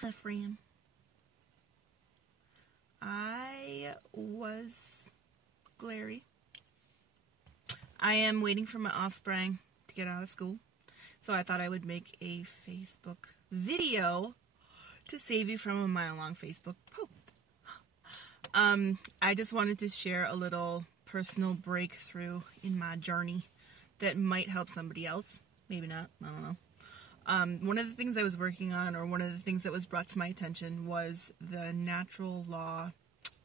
Hi, Fran. I was glary. I am waiting for my offspring to get out of school, so I thought I would make a Facebook video to save you from a mile-long Facebook post. I just wanted to share a little personal breakthrough in my journey that might help somebody else. Maybe not. I don't know. One of the things I was working on, or one of the things that was brought to my attention, was the natural law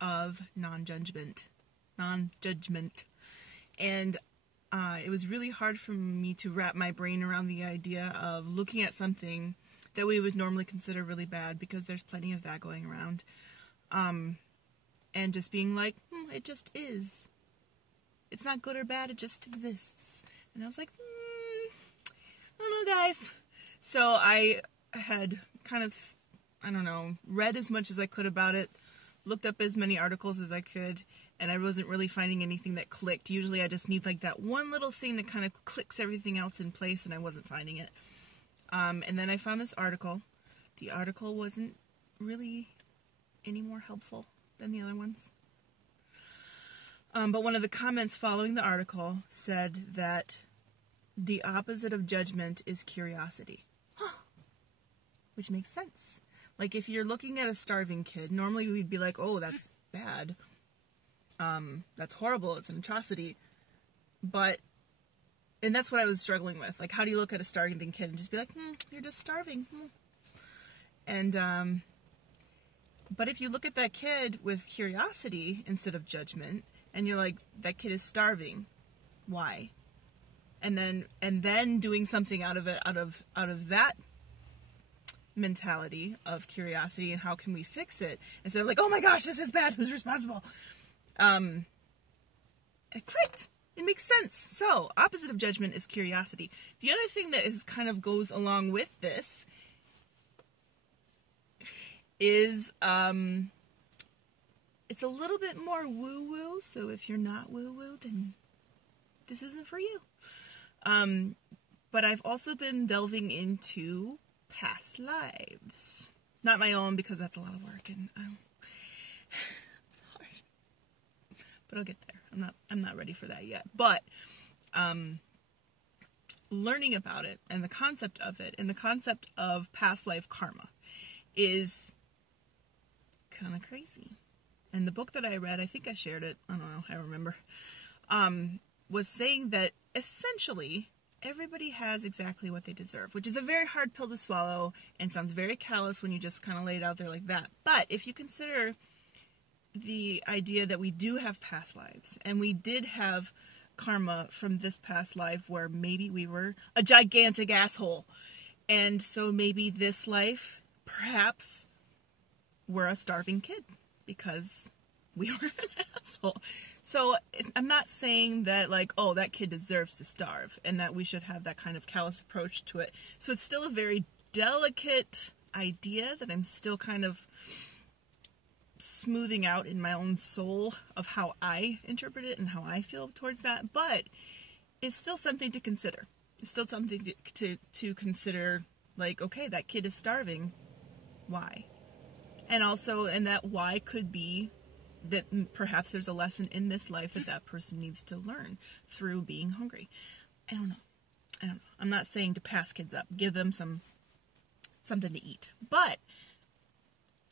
of non-judgment. And it was really hard for me to wrap my brain around the idea of looking at something that we would normally consider really bad, because there's plenty of that going around, and just being like, it just is. It's not good or bad, it just exists. And I was like, I don't know, guys. So I had kind of, read as much as I could about it, looked up as many articles as I could, and I wasn't really finding anything that clicked. Usually I just need like that one little thing that kind of clicks everything else in place, and I wasn't finding it. And then I found this article. The article wasn't really any more helpful than the other ones. But one of the comments following the article said that the opposite of judgment is curiosity. Which makes sense. Like, if you're looking at a starving kid, normally we'd be like, oh, that's bad. That's horrible. It's an atrocity. And that's what I was struggling with. Like, how do you look at a starving kid and just be like, you're just starving. And, but if you look at that kid with curiosity instead of judgment, and you're like, that kid is starving. Why? And then doing something out of it, out of that mentality of curiosity and how can we fix it, instead of like, oh my gosh, this is bad, who's responsible? It clicked. It makes sense. So, opposite of judgment is curiosity. The other thing that is kind of goes along with this is, it's a little bit more woo-woo, so if you're not woo-woo, then this isn't for you. But I've also been delving into past lives. Not my own, because that's a lot of work, and it's hard. But I'll get there. I'm not ready for that yet. But learning about it, and the concept of it, and the concept of past life karma is kind of crazy. And the book that I read, I think I shared it, I don't know, I remember, was saying that essentially everybody has exactly what they deserve, which is a very hard pill to swallow and sounds very callous when you just kind of lay it out there like that. But if you consider the idea that we do have past lives, and we did have karma from this past life where maybe we were a gigantic asshole, and so maybe this life, perhaps, we're a starving kid because we were an asshole. So I'm not saying that, like, oh, that kid deserves to starve, and that we should have that kind of callous approach to it. So it's still a very delicate idea that I'm still kind of smoothing out in my own soul of how I interpret it and how I feel towards that. But it's still something to consider. It's still something to consider, like, okay, that kid is starving. Why? And also, and that why could be that perhaps there's a lesson in this life that person needs to learn through being hungry. I don't know. I'm not saying to pass kids up. Give them something to eat. But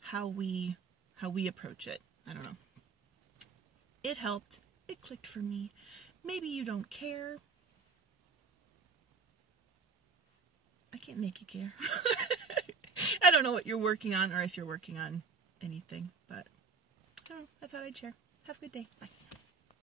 how we approach it, I don't know. It helped. It clicked for me. Maybe you don't care. I can't make you care. I don't know what you're working on, or if you're working on anything, but I thought I'd share. Have a good day. Bye.